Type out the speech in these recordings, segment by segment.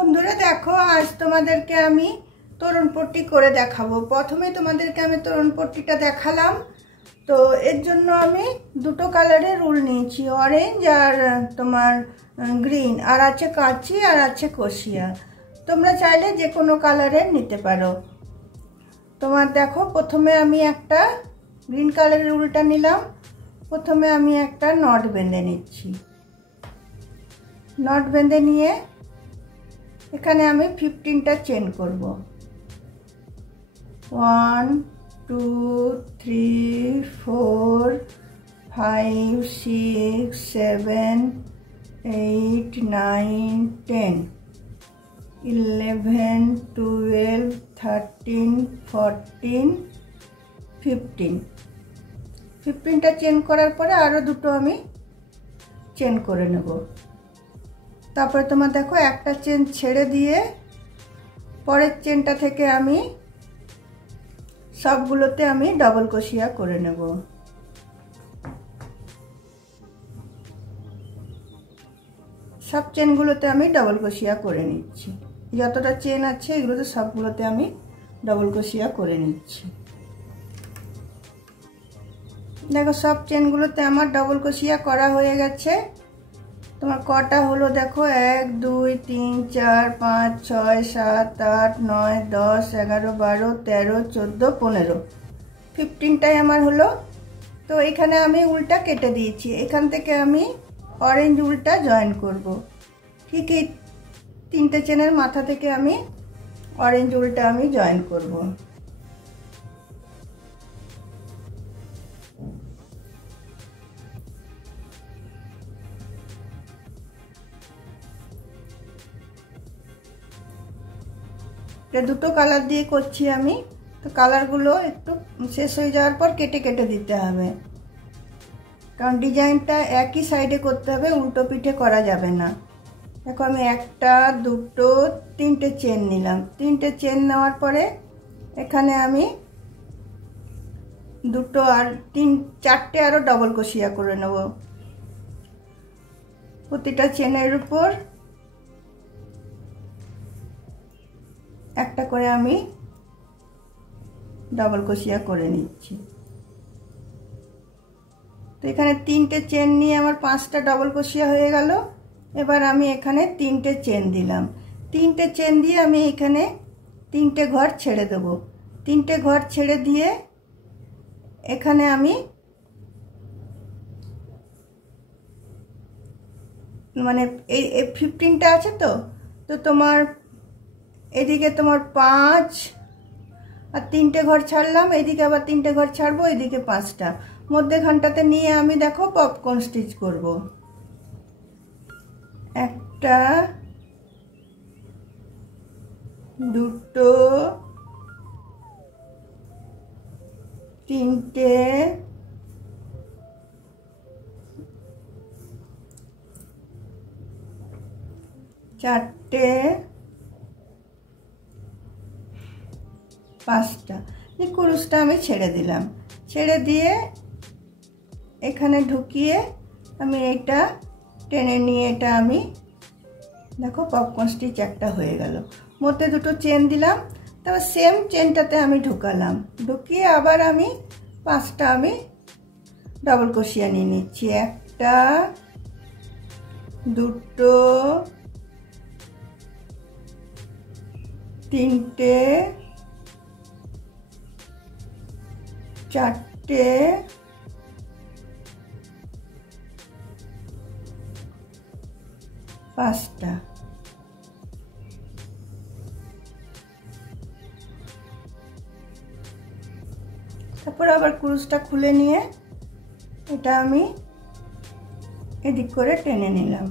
বন্ধুরা দেখো, আজ তোমাদেরকে আমি তোরণপট্টি করে দেখাবো। প্রথমে তোমাদেরকে আমি তোরণপট্টিটা দেখালাম। তো এর জন্য আমি দুটো কালারের উল নিয়েছি, অরেঞ্জ আর তোমার গ্রিন, আর আছে কাঁচি আর আছে কষিয়া। তোমরা চাইলে যে কোনো কালারের নিতে পারো। তোমার দেখো, প্রথমে আমি একটা গ্রিন কালারের উলটা নিলাম। প্রথমে আমি একটা নট বেঁধে নিচ্ছি। নট বেঁধে নিয়ে এখানে আমি 15টা চেন করব। 1 2 3 4 5 6 7 8 9 10 11 12 13 14 15। 15টা চেন করার পরে আরো দুটো আমি চেন করে নেব। তারপরে তোমার দেখো, একটা চেন ছেড়ে দিয়ে পরের চেনটা থেকে আমি সবগুলোতে আমি ডাবল ক্রোশিয়া করে নেব। সব চেনগুলোতে আমি ডাবল ক্রোশিয়া করে নিচ্ছি। যতটা চেন আছে এগুলোতে সবগুলোতে আমি ডাবল ক্রোশিয়া করে নিচ্ছি। দেখো, সব চেনগুলোতে আমার ডাবল ক্রোশিয়া করা হয়ে গেছে। তোমার কটা হলো দেখো, 1 2 3 4 5 6 7 8 9 10 11 12 13 14 15। 15টাই আমার হলো। তো এখানে আমি উলটা কেটে দিয়েছি। এখান থেকে আমি অরেঞ্জ উলটা জয়েন করব। ঠিক এই 3টে চেনের মাথা থেকে আমি অরেঞ্জ উলটা আমি জয়েন করব। এটা দুটো কালার দিয়ে করছি আমি। তো কালারগুলো একটু শেষ হয়ে যাওয়ার পর কেটে কেটে দিতে হবে, কারণ ডিজাইনটা একই সাইডে করতে হবে, উল্টো পিঠে করা যাবে না। দেখো, আমি একটা দুটো তিনটে চেন নিলাম। তিনটে চেন নেওয়ার পরে এখানে আমি দুটো আর চারটে আরও ডবল ক্রোশিয়া করে নেব। প্রতিটা চেনের উপর একটা করে আমি ডাবল ক্রোশিয়া করে নিচ্ছি। তো এখানে 3টে চেন নিয়ে আমার 5টা ডাবল ক্রোশিয়া হয়ে গেল। এবার আমি এখানে 3টে চেন দিলাম। 3টে চেন দিয়ে আমি এখানে 3টে ঘর ছেড়ে দেব। 3টে ঘর ছেড়ে দিয়ে এখানে আমি মানে এই 15টা আছে। তো তোমার এদিকে তোমার 5 আর 3টে ঘর ছাড়লাম, এদিকে আবার 3টে ঘর ছাড়বো, এদিকে 5টা, মধ্যেখানটাতে নিয়ে আমি দেখো পপকর্ন স্টিচ করব। একটা দুটো তিনটে চারটে 5টা। এই কুরুশটা আমি ছেড়ে দিলাম। ছেড়ে দিয়ে এখানে ঢুকিয়ে আমি এটা টেনে নিয়ে এটা আমি দেখো পপকর্ন স্টিচ একটা হয়ে গেল। মধ্যে দুটো চেন দিলাম, তারপর সেম চেনটাতে আমি ঢুকালাম। ঢুকিয়ে আবার আমি 5টা আমি ডাবল ক্রোশিয়া নিয়ে নিচ্ছি। একটা দুটো তিনটে চারটে পাঁচটা। তারপর আবার কুরুশটা খুলে নিয়ে এটা আমি এদিক করে টেনে নিলাম।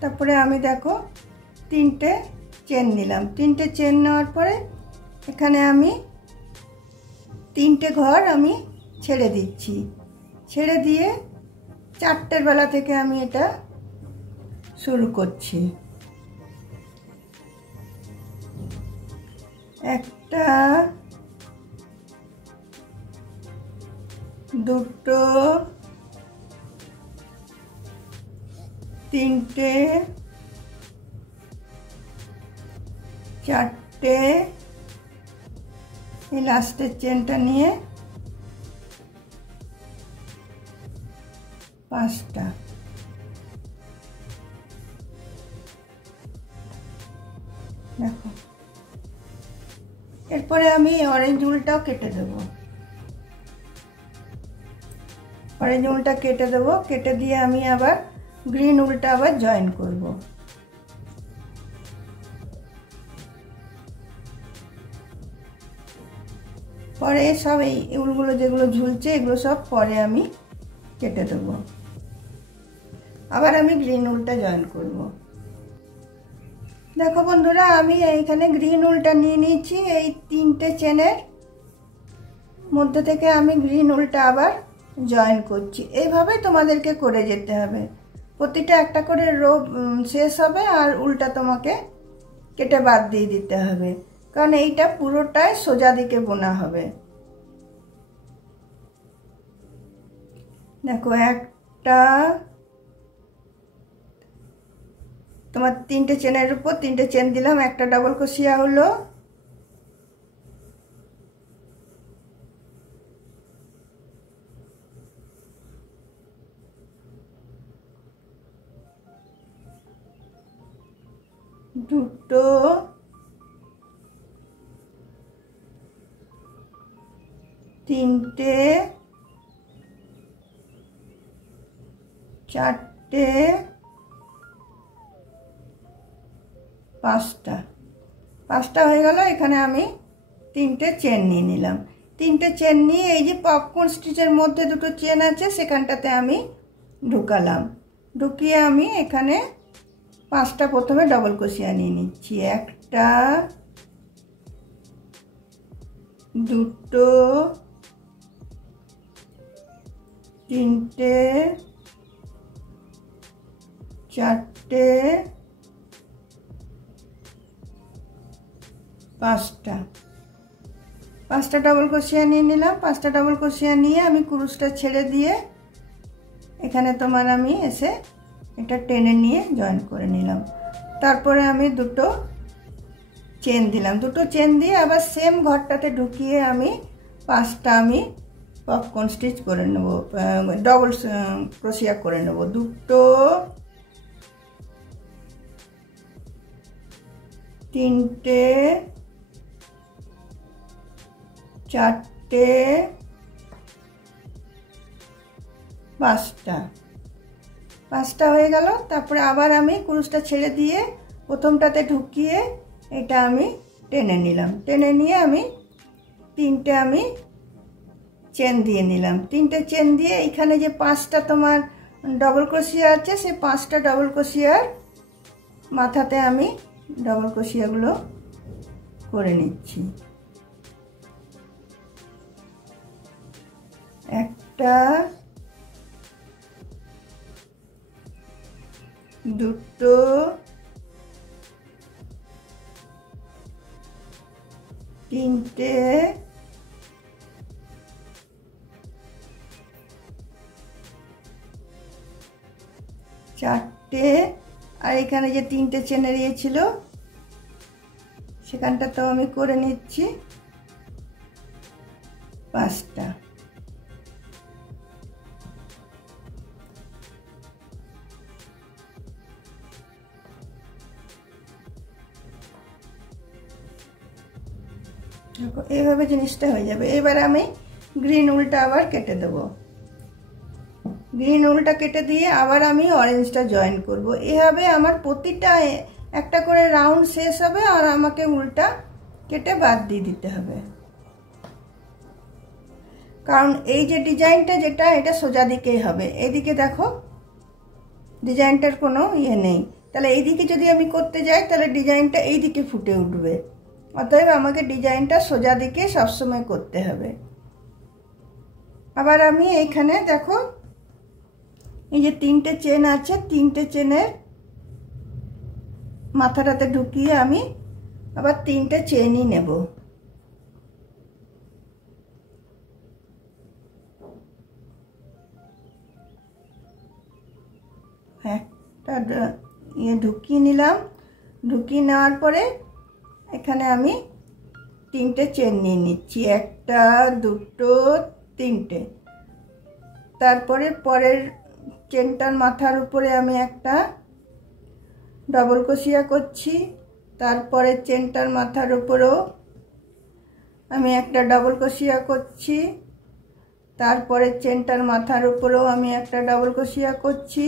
তারপরে আমি দেখো 3টে চেন নিলাম। 3টে চেন নেওয়ার পরে এখানে আমি 3টে ঘর আমি ছেড়ে দিচ্ছি। ছেড়ে দিয়ে 4টের বেলা থেকে আমি এটা শুরু করছি। একটা দুটো তিনটে, চারটে, এই লাস্টের চেনটা নিয়ে পাঁচটা। দেখো, এরপরে আমি অরেঞ্জ উলটাও কেটে দেবো। অরেঞ্জ উলটা কেটে দেবো, কেটে দিয়ে আমি আবার গ্রিন উলটা আবার জয়েন করব। পরে সব এই উলগুলো যেগুলো ঝুলছে এগুলো সব পরে আমি কেটে দেবো। আবার আমি গ্রিন উলটা জয়েন করব। দেখো বন্ধুরা, আমি এইখানে গ্রিন উলটা নিয়ে নিয়েছি। এই তিনটে চেনের মধ্যে থেকে আমি গ্রিন উলটা আবার জয়েন করছি। এইভাবে তোমাদেরকে করে যেতে হবে। প্রতিটা একটা করে রো শেষ হবে আর উলটা তোমাকে কেটে বাদ দিয়ে দিতে হবে, কারণ এইটা পুরোটাই সোজা দিকে বোনা হবে। দেখো, একটা, তোমার তিনটে চেনের উপর তিনটে চেন দিলাম, একটা ডাবল ক্রোশিয়া হলো, দুটো, তিনটে, চারটে, পাঁচটা। পাঁচটা হয়ে গেল। এখানে আমি তিনটে চেন নিয়ে নিলাম। তিনটে চেন নিয়ে এই যে পপকর্ন স্টিচের মধ্যে দুটো চেন আছে সেখানটাতে আমি ঢুকালাম। ঢুকিয়ে আমি এখানে পাঁচটা প্রথমে ডবল ক্রোশিয়া নিয়ে নিচ্ছি। একটা, দুটো, তিনটে, চারটে, পাঁচটা। পাঁচটা ডবল ক্রোশিয়া নিয়ে নিলাম। পাঁচটা ডবল ক্রোশিয়া নিয়ে আমি কুরুশটা ছেড়ে দিয়ে এখানে তোমার আমি এসে এটা টেনে নিয়ে জয়েন করে নিলাম। তারপরে আমি দুটো চেন দিলাম। দুটো চেন দিয়ে আবার সেম ঘরটাতে ঢুকিয়ে আমি পাঁচটা আমি পপকর্ন স্টিচ করে নেব, ডবল ক্রোশিয়া করে নেব। দুটো, তিনটে, চারটে, পাঁচটা। পাঁচটা হয়ে গেল। তারপরে আবার আমি কুরুশটা ছেড়ে দিয়ে প্রথমটাতে ঢুকিয়ে এটা আমি টেনে নিলাম। টেনে নিয়ে আমি তিনটে আমি চেন দিয়ে নিলাম। তিনটে চেন দিয়ে এখানে যে পাঁচটা তোমার ডবল ক্রোশিয়া আছে সেই পাঁচটা ডবল ক্রোশিয়ার মাথাতে আমি ডবল ক্রোশিয়াগুলো করে নিচ্ছি। একটা, দুটো, তিনটে, চারটে, আর এখানে যে তিনটে চেন এড়িয়েছিল সেখানটা তো আমি করে নিচ্ছি পাঁচটা। দেখো, এইভাবে জিনিসটা হয়ে যাবে। এবার আমি গ্রিন উলটা আবার কেটে দেবো। গ্রিন উলটা কেটে দিয়ে আবার আমি অরেঞ্জটা জয়েন করব। এভাবে আমার প্রতিটা একটা করে রাউন্ড শেষ হবে আর আমাকে উলটা কেটে বাদ দিয়ে দিতে হবে, কারণ এই যে ডিজাইনটা যেটা এটা সোজা দিকেই হবে। এইদিকে দেখো ডিজাইনটার কোনো ইয়ে নেই, তাহলে এইদিকে যদি আমি করতে যাই তাহলে ডিজাইনটা এই দিকে ফুটে উঠবে। অতএব আমাকে ডিজাইনটা সোজা দিকে সবসময় করতে হবে। আবার আমি এইখানে দেখো এই যে তিনটে চেন আছে, তিনটে চেনের মাথাটাতে ঢুকিয়ে আমি আবার তিনটে চেনই নেব। একটা, ঢুকিয়ে নিলাম। ঢুকিয়ে নেওয়ার পরে এখানে আমি 3টে চেন নিয়ে নিচ্ছি, 1টা 2টো 3টে। তারপরে পরের চেনটার মাথার উপরে আমি একটা ডবল ক্রোশিয়া করছি, তারপরে চেনটার মাথার উপরেও আমি একটা ডবল ক্রোশিয়া করছি, তারপরে চেনটার মাথার উপরেও আমি একটা ডবল ক্রোশিয়া করছি,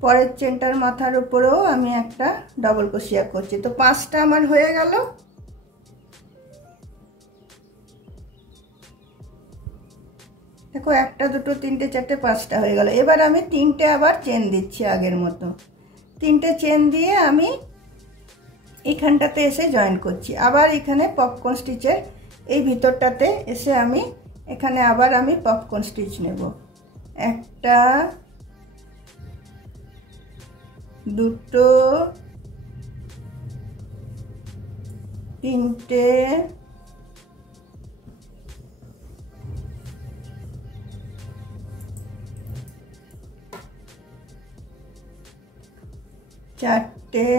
পরের চেনটার মাথার উপরেও আমি একটা ডবল ক্রোশিয়া করছি। তো 5টা আমার হয়ে গেল। দেখো 1টা 2টো 3টে 4টে 5টা হয়ে গেল। এবার আমি 3টে আবার চেন দিচ্ছি আগের মতো। 3টে চেন দিয়ে আমি এখানটাতে এসে জয়েন করছি। আবার এখানে পপকর্ন স্টিচের এই ভিতরটাতে এসে আমি এখানে আবার আমি পপকর্ন স্টিচ নেব। 1টা 2টো 3টে 4টে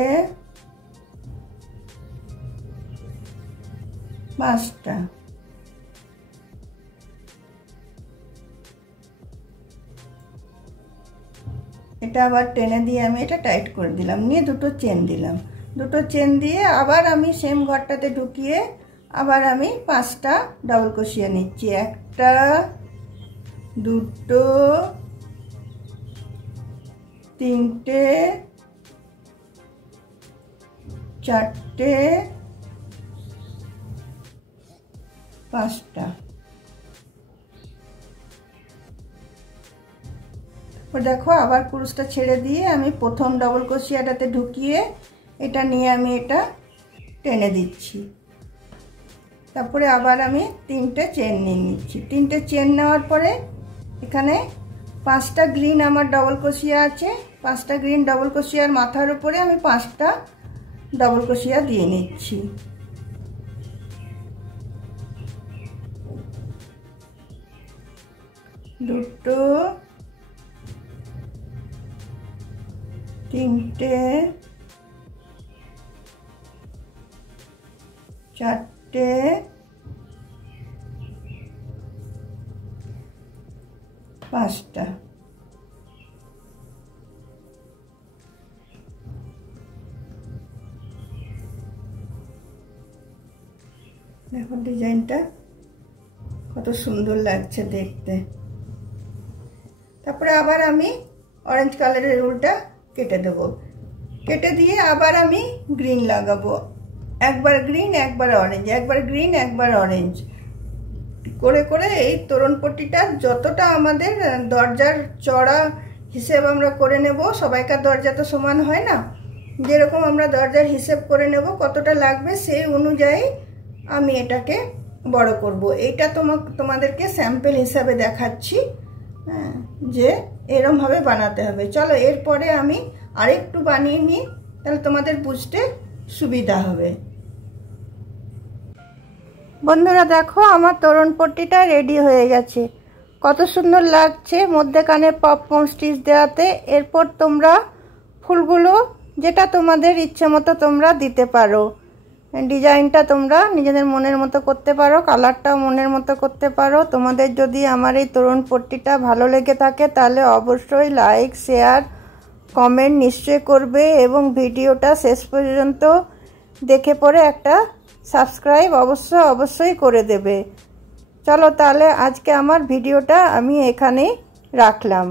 5টা। এটা আবার টেনে দিয়ে আমি এটা টাইট করে দিলাম, নিয়ে 2টো চেন দিলাম। 2টো চেন দিয়ে আবার আমি সেম ঘরটাতে ঢুকিয়ে আবার আমি 5টা ডবল ক্রোশিয়া নিচ্ছি। 1টা 2টো 3টে 4টে 5টা। দেখো আবার কুরুশটা ছেড়ে দিয়ে আমি প্রথম ডবল ক্রোশিয়াটাতে ঢুকিয়ে এটা নিয়ে আমি এটা টেনে দিচ্ছি। তারপরে আবার আমি 3টে চেন নিয়ে নিচ্ছি। 3টে চেন নেওয়ার পরে এখানে 5টা গ্রিন আমার ডবল ক্রোশিয়া আছে। 5টা গ্রিন ডবল ক্রোশিয়ার মাথার উপরে আমি 5টা ডবল ক্রোশিয়া দিয়ে নিচ্ছি। দুটো 3টে 4টে 5টা। দেখো ডিজাইনটা কত সুন্দর লাগছে দেখতে। তারপরে আবার আমি অরেঞ্জ কালারের উলটা কেটে দেব। কেটে দিয়ে আবার আমি গ্রিন লাগাবো। একবার গ্রিন একবার অরেঞ্জ, একবার গ্রিন একবার অরেঞ্জ করে করে এই তোরণ পট্টিটা যতটা আমাদের দরজার চড়া হিসেব আমরা করে নেব। সবাইকার দরজা তো সমান হয় না, যেরকম আমরা দরজার হিসেব করে নেব কতটা লাগবে সেই অনুযায়ী আমি এটাকে বড় করব। এইটা তোমাদেরকে স্যাম্পল হিসাবে দেখাচ্ছি যে এরমভাবে বানাতে হবে। চলো এরপরে আমি আরেকটু বানিয়ে নিই, তাহলে তোমাদের বুঝতে সুবিধা হবে। বন্ধুরা দেখো আমার তোরণ পট্টিটা রেডি হয়ে গেছে, কত সুন্দর লাগছে মধ্যেখানে পপকর্ন স্টিচ দেওয়াতে। এরপর তোমরা ফুলগুলো যেটা তোমাদের ইচ্ছে মতো তোমরা দিতে পারো। ডিজাইনটা তোমরা নিজেদের মনের মতো করতে পারো, কালারটাও মনের মতো করতে পারো। তোমাদের যদি আমার এই তোরণ পট্টিটা ভালো লেগে থাকে তাহলে অবশ্যই লাইক শেয়ার কমেন্ট নিশ্চয়ই করবে এবং ভিডিওটা শেষ পর্যন্ত দেখে পরে একটা সাবস্ক্রাইব অবশ্যই করে দেবে। চলো তাহলে আজকে আমার ভিডিওটা আমি এখানেই রাখলাম।